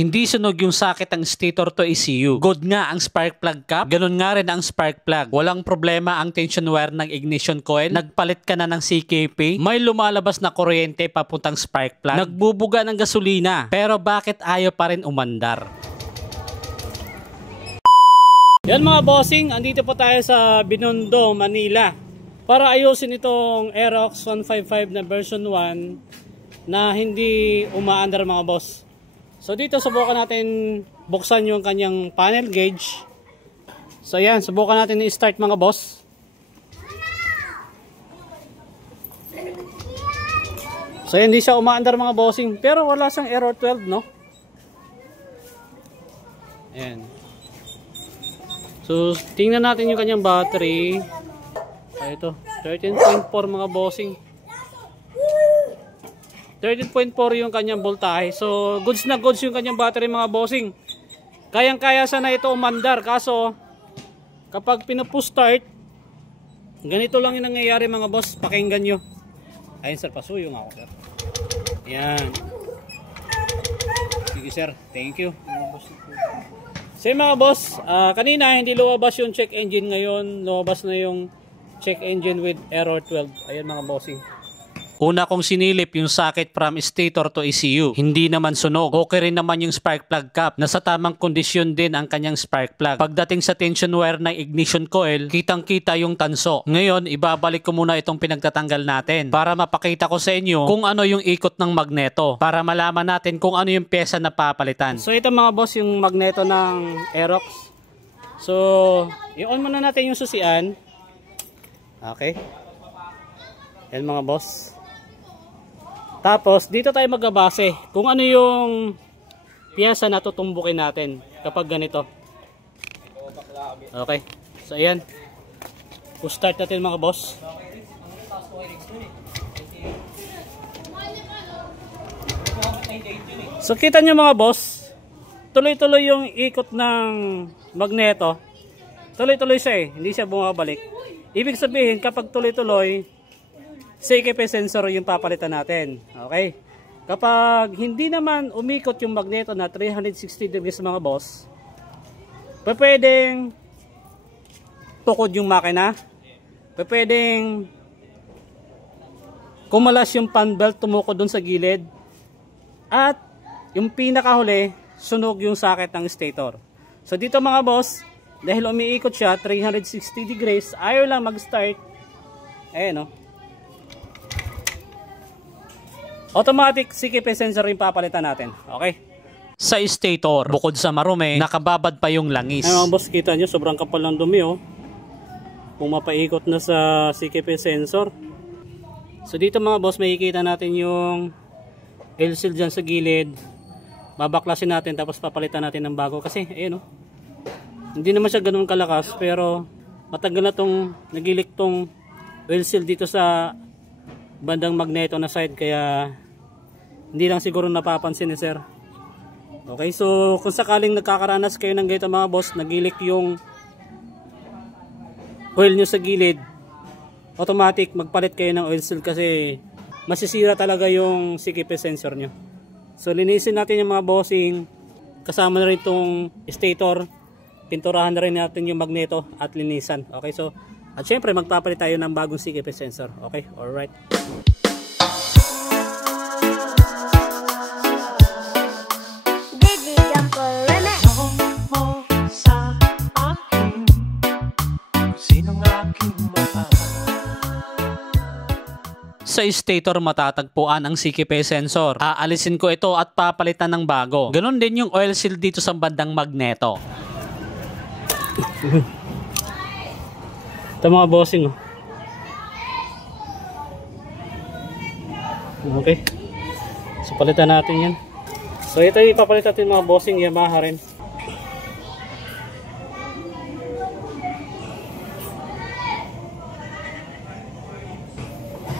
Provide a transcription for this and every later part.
Hindi sunog yung socket ng stator to ECU. Good nga ang spark plug cap, ganun nga rin ang spark plug. Walang problema ang tension wire ng ignition coil. Nagpalit ka na ng CKP, may lumalabas na kuryente papuntang spark plug. Nagbubuga ng gasolina, pero bakit ayaw pa rin umandar? Yan mga bossing, andito po tayo sa Binondo, Manila para ayusin itong Aerox 155 na version 1 na hindi umaandar mga boss. So dito subukan natin buksan yung kanyang panel gauge. So yan, subukan natin i-start mga boss. So yan, hindi siya umaandar mga bossing, pero wala siyang error 12, no? Ayan. So tingnan natin yung kanyang battery. Ito, 13.4 mga bossing. 13.4 yung kanyang voltahe. So goods na goods yung kanyang battery mga bossing. Kayang-kaya sana ito umandar, kaso kapag pinupush start, ganito lang yung nangyayari mga boss. Pakinggan nyo. Ayun sir, pasuyo nga ako sir. Yan. Sige sir, thank you. So mga boss, kanina hindi lumabas yung check engine, ngayon lumabas na yung check engine with error 12. Ayan mga bossing. Una kong sinilip yung socket from stator to ECU. Hindi naman sunog. Okay rin naman yung spark plug cap. Nasa tamang kondisyon din ang kanyang spark plug. Pagdating sa tension wire ng ignition coil, kitang-kita yung tanso. Ngayon, ibabalik ko muna itong pinagtatanggal natin para mapakita ko sa inyo kung ano yung ikot ng magneto, para malaman natin kung ano yung pyesa na papalitan. So ito mga boss, yung magneto ng Aerox. So, i-on muna natin yung susian. Okay. Yan mga boss. Tapos dito tayo magbabase kung ano yung piyesa na tutumbukin natin kapag ganito. Okay. So ayan. Start natin mga boss. So kita nyo mga boss, tuloy-tuloy yung ikot ng magneto. Tuloy-tuloy siya hindi siya bumabalik. Ibig sabihin kapag tuloy-tuloy, CKP sensor yung papalitan natin. Okay? Kapag hindi naman umikot yung magneto na 360 degrees mga boss, pwedeng tukod yung makina, pwedeng kumalas yung fan belt, tumukod dun sa gilid, at yung pinakahuli, sunog yung socket ng stator. So dito mga boss, dahil umiikot siya 360 degrees, ayaw lang mag-start. Ayan o. Automatic CKP sensor yung papalitan natin. Okay? Sa stator, bukod sa marumi, nakababad pa yung langis. Ay mga boss, kita nyo, sobrang kapal ng dumi oh. Kung mapaikot na sa CKP sensor. So dito mga boss, makikita natin yung L-seal dyan sa gilid. Babaklasin natin, tapos papalitan natin ng bago. Kasi, ayun oh. Hindi naman siya ganun kalakas, pero matagal na tong nagilik tong L-seal dito sa bandang magneto na side, kaya hindi lang siguro napapansin ni sir. Okay, so kung sakaling nagkakaranas kayo ng ganito mga boss, nagilik yung oil nyo sa gilid, automatic magpalit kayo ng oil seal kasi masisira talaga yung CKP sensor nyo. So linisin natin yung mga bossing, kasama na rin itong stator, pinturahan na rin natin yung magneto at linisan. Okay, so at syempre magpapalit tayo ng bagong CKP sensor. Okay, alright. Sa stator matatagpuan ang CKP sensor. Aalisin ko ito at papalitan ng bago. Ganon din yung oil seal dito sa bandang magneto. Ito mga bossing oh. Okay. So palitan natin yan. So ito yung ipapalitan natin mga bossing, Yamaha rin.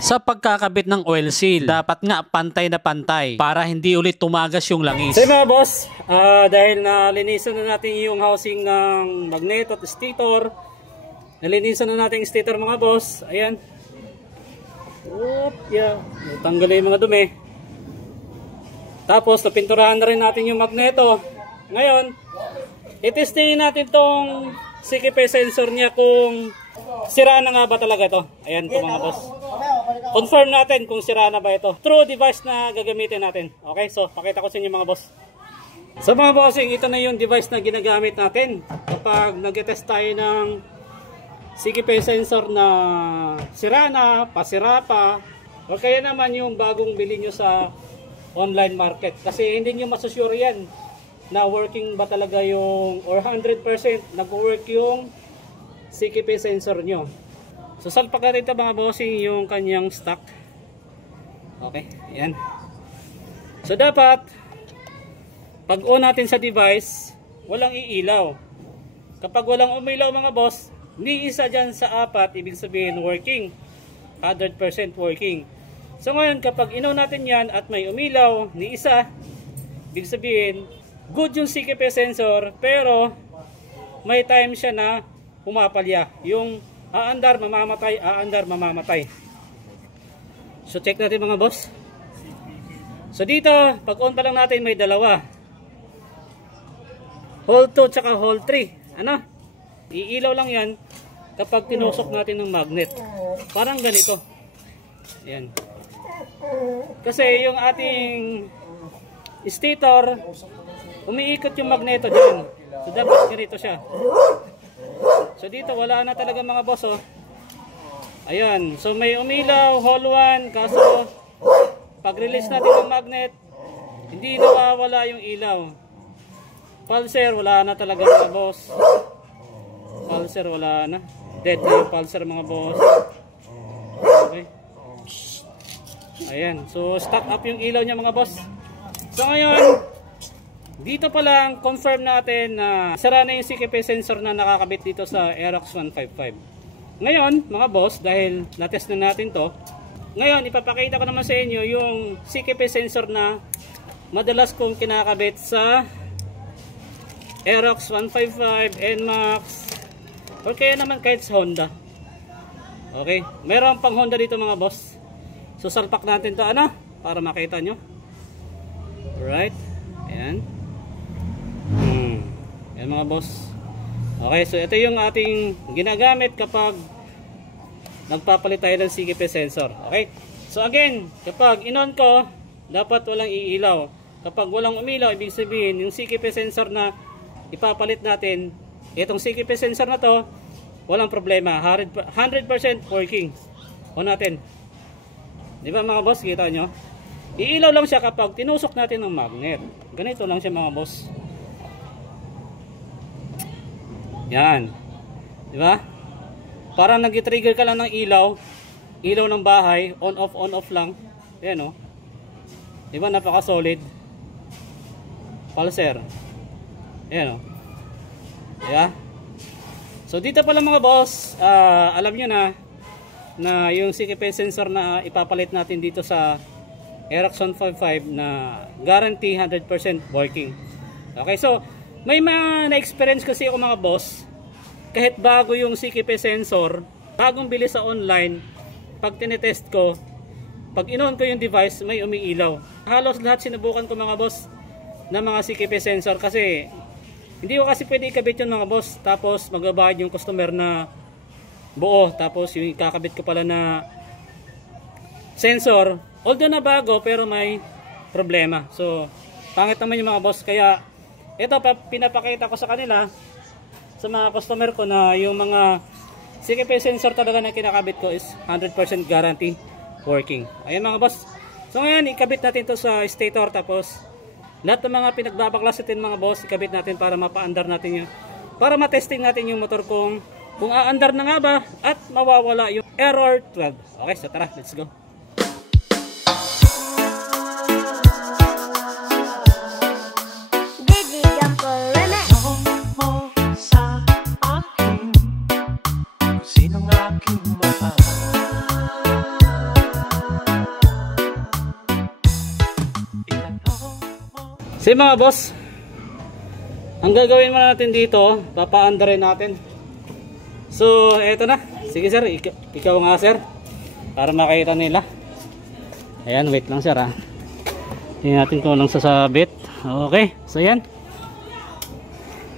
Sa pagkakabit ng oil seal, dapat nga pantay na pantay para hindi ulit tumagas yung langis. So mga boss, dahil nalinisan na natin yung housing ng magneto at stator, nalinisan na natin yung stator mga boss. Ayan. Oop, yeah. Tanggalin yung mga dumi. Tapos napinturahan na rin natin yung magneto. Ngayon, itestingin natin tong CKP sensor niya kung sira na nga ba talaga ito. Ayan ito mga boss. Confirm natin kung sira na ba ito. True device na gagamitin natin. Okay, so pakita ko sa inyo mga boss. So mga bossing, ito na yung device na ginagamit natin kapag nag-test tayo ng CKP sensor na sira na, pasira pa, o kaya naman yung bagong bili nyo sa online market. Kasi hindi nyo masusure yan na working ba talaga yung, or 100% nag-work yung CKP sensor nyo. So salpak na rito mga bossing yung kanyang stock. Okay, yan. So dapat pag on natin sa device, walang iilaw. Kapag walang umilaw mga boss, ni isa dyan sa apat, ibig sabihin working. 100% working. So ngayon kapag in-on natin yan at may umilaw, ni isa, ibig sabihin, good yung CKP sensor, pero may time siya na pumapalya. Yung aandar, mamamatay, aandar, mamamatay. So check natin mga boss. So dito, pag on pa lang natin may dalawa. Hole 2 tsaka hole 3. Ano? Iilaw lang yan kapag tinusok natin ng magnet. Parang ganito. Ayan. Kasi yung ating stator, umiikot yung magneto dyan. So dapat ganito siya. So dito wala na talaga mga boss oh. Ayan. So may umilaw, hole 1. Kaso pag release natin ng magnet, hindi nawawala yung ilaw. Pulser, wala na talaga mga boss. Pulser, wala na. Dead na yung pulser mga boss. Okay. Ayan. So, stock up yung ilaw niya mga boss. So, ngayon, dito pa lang, confirm natin na sara na yung CKP sensor na nakakabit dito sa Aerox 155. Ngayon, mga boss, dahil natest na natin to, ngayon, ipapakita ko naman sa inyo yung CKP sensor na madalas kong kinakabit sa Aerox 155, NMAX, o kaya naman kahit sa Honda. Okay, meron pang Honda dito mga boss. So salpak natin to ano, para makita nyo. Alright, ayan. Ayan mga boss. Okay, so ito yung ating ginagamit kapag nagpapalit tayo ng CKP sensor. Okay, so again, kapag in-on ko, dapat walang iilaw. Kapag walang umilaw, ibig sabihin yung CKP sensor na ipapalit natin, itong CKP sensor na to, walang problema, 100% working. On natin. Di ba mga boss, kita nyo? Iilaw lang siya kapag tinusok natin ng magnet. Ganito lang siya mga boss. Yan. Di ba? Parang nag-trigger ka lang ng ilaw. Ilaw ng bahay, on off lang. Yan o. Di ba napaka solid? Pulser. Ayan o. Yeah. So dito pala mga boss, alam nyo na yung CKP sensor na ipapalit natin dito sa Aerox 155 na guarantee 100% working. Okay, so may mga na-experience kasi ako mga boss, kahit bago yung CKP sensor, bagong bili sa online, pag tinetest ko, pag in-on ko yung device, may umiilaw. Halos lahat sinubukan ko mga boss na mga CKP sensor kasi hindi ko kasi pwede ikabit yun mga boss tapos magbabayad yung customer na buo tapos yung ikakabit ko pala na sensor although na bago pero may problema. So pangit naman yung mga boss, kaya ito pinapakita ko sa kanila, sa mga customer ko, na yung mga CKP sensor talaga na kinakabit ko is 100% guarantee working. Ayan mga boss. So ngayon ikabit natin to sa stator tapos lahat ng mga pinagbabaklas natin mga boss, ikabit natin para mapaandar natin yun. Para matesting natin yung motor kung aandar na nga ba at mawawala yung error 12. Okay, so tara, let's go. So mga boss, ang gagawin mo natin dito, papaandarin natin. So eto na. Sige sir, ikaw nga sir, para makita nila. Ayan, wait lang sir ha. Tingnan natin kung lang sasabit. Okay, so yan.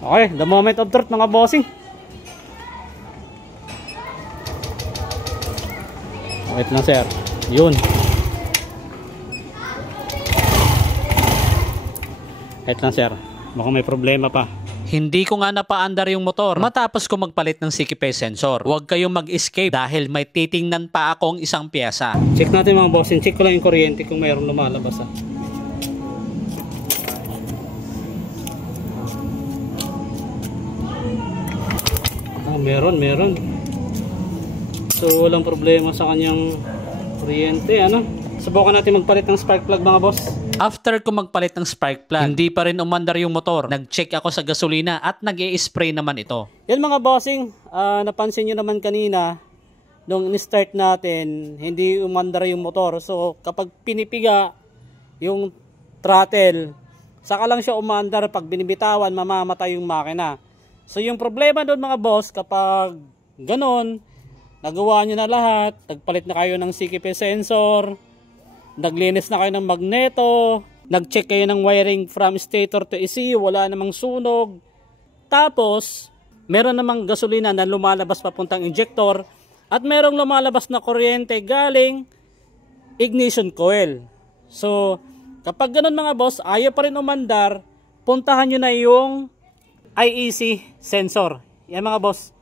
Okay, the moment of truth mga bossing. Wait lang sir. Yun. Wait lang sir. Mukhang may problema pa. Hindi ko nga napaandar yung motor matapos ko magpalit ng CKP sensor. Huwag kayong mag-escape dahil may titingnan pa akong isang piyesa. Check natin mga bossing. Check ko lang yung kuryente kung mayroong lumalabas ha. Meron. So walang problema sa kanyang kuryente, ano? Subukan natin magpalit ng spark plug mga boss. After ko magpalit ng spark plug, hindi pa rin umandar yung motor. Nag-check ako sa gasolina at nag-i-spray naman ito. Yan mga bossing, napansin nyo naman kanina nung in-start natin, hindi umandar yung motor. So kapag pinipiga yung throttle, saka lang siya umandar. Pag binibitawan, mamamatay yung makina. So yung problema doon mga boss, kapag ganon, nagawa nyo na lahat, nagpalit na kayo ng CKP sensor, naglinis na kayo ng magneto, nag-check kayo ng wiring from stator to ECU, wala namang sunog, tapos meron namang gasolina na lumalabas papuntang injector at merong lumalabas na kuryente galing ignition coil. So kapag ganon mga boss, ayaw pa rin umandar, puntahan nyo na yung IEC sensor. Yan mga boss,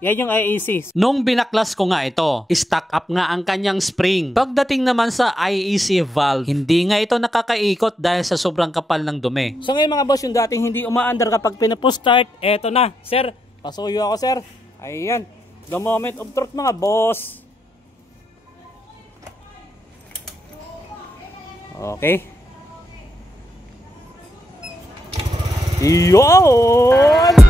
yan yung IEC. Nung binaklas ko nga ito, stock up nga ang kanyang spring. Pagdating naman sa IEC valve, hindi nga ito nakakaikot dahil sa sobrang kapal ng dumi. So ngayon mga boss, yung dating hindi umaandar kapag pinapush-start, eto na. Sir, pasuyo ako sir. Ayan, the moment of truth mga boss. Okay. Yun!